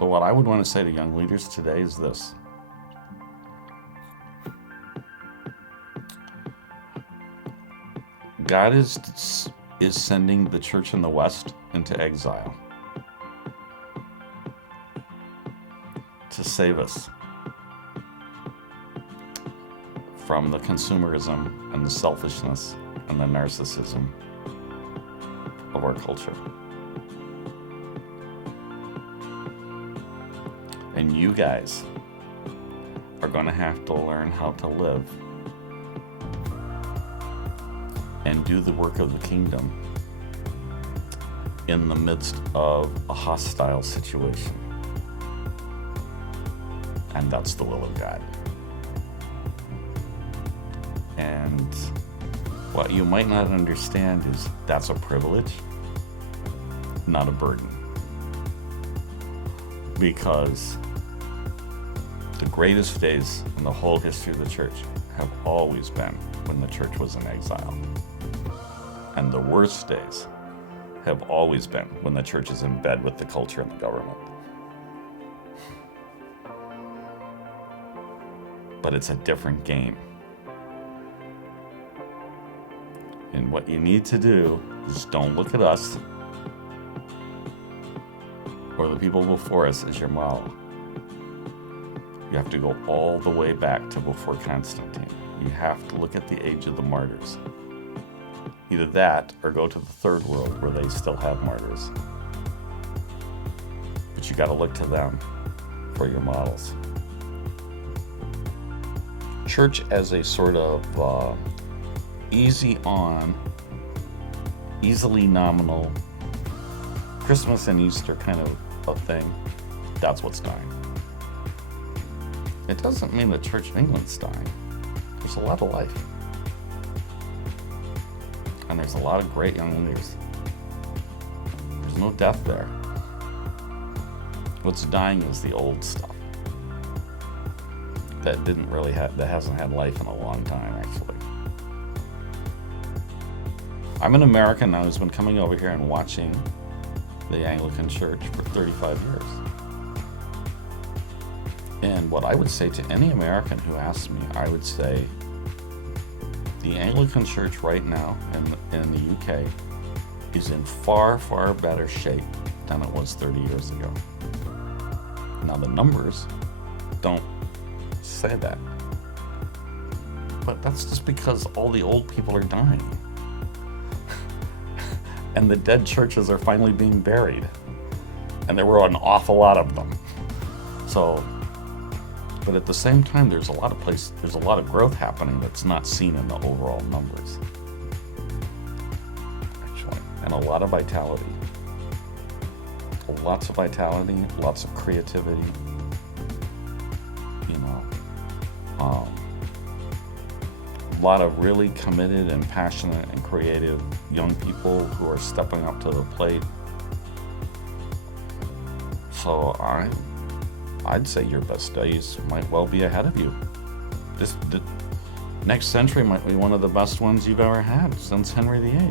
So what I would want to say to young leaders today is this. God is sending the church in the West into exile to save us from the consumerism and the selfishness and the narcissism of our culture. And you guys are going to have to learn how to live and do the work of the kingdom in the midst of a hostile situation. And that's the will of God. And what you might not understand is that's a privilege, not a burden. Because the greatest days in the whole history of the church have always been when the church was in exile. And the worst days have always been when the church is in bed with the culture and the government. But it's a different game. And what you need to do is don't look at us or the people before us as your model. You have to go all the way back to before Constantine. You have to look at the age of the martyrs. Either that or go to the third world where they still have martyrs. But you got to look to them for your models. Church as a sort of easy on, easily nominal, Christmas and Easter kind of a thing, that's what's dying. It doesn't mean the Church of England's dying. There's a lot of life. And there's a lot of great young leaders. There's no death there. What's dying is the old stuff. That hasn't had life in a long time, actually. I'm an American now who's been coming over here and watching the Anglican Church for 35 years. And what I would say to any American who asks me, I would say the Anglican Church right now in the UK is in far, far better shape than it was 30 years ago. Now the numbers don't say that. But that's just because all the old people are dying. And the dead churches are finally being buried. And there were an awful lot of them. So, but at the same time, there's a lot of growth happening that's not seen in the overall numbers. Actually, and a lot of vitality. Lots of vitality, lots of creativity. A lot of really committed and passionate and creative young people who are stepping up to the plate. So I'd say your best days might well be ahead of you. The next century might be one of the best ones you've ever had since Henry VIII.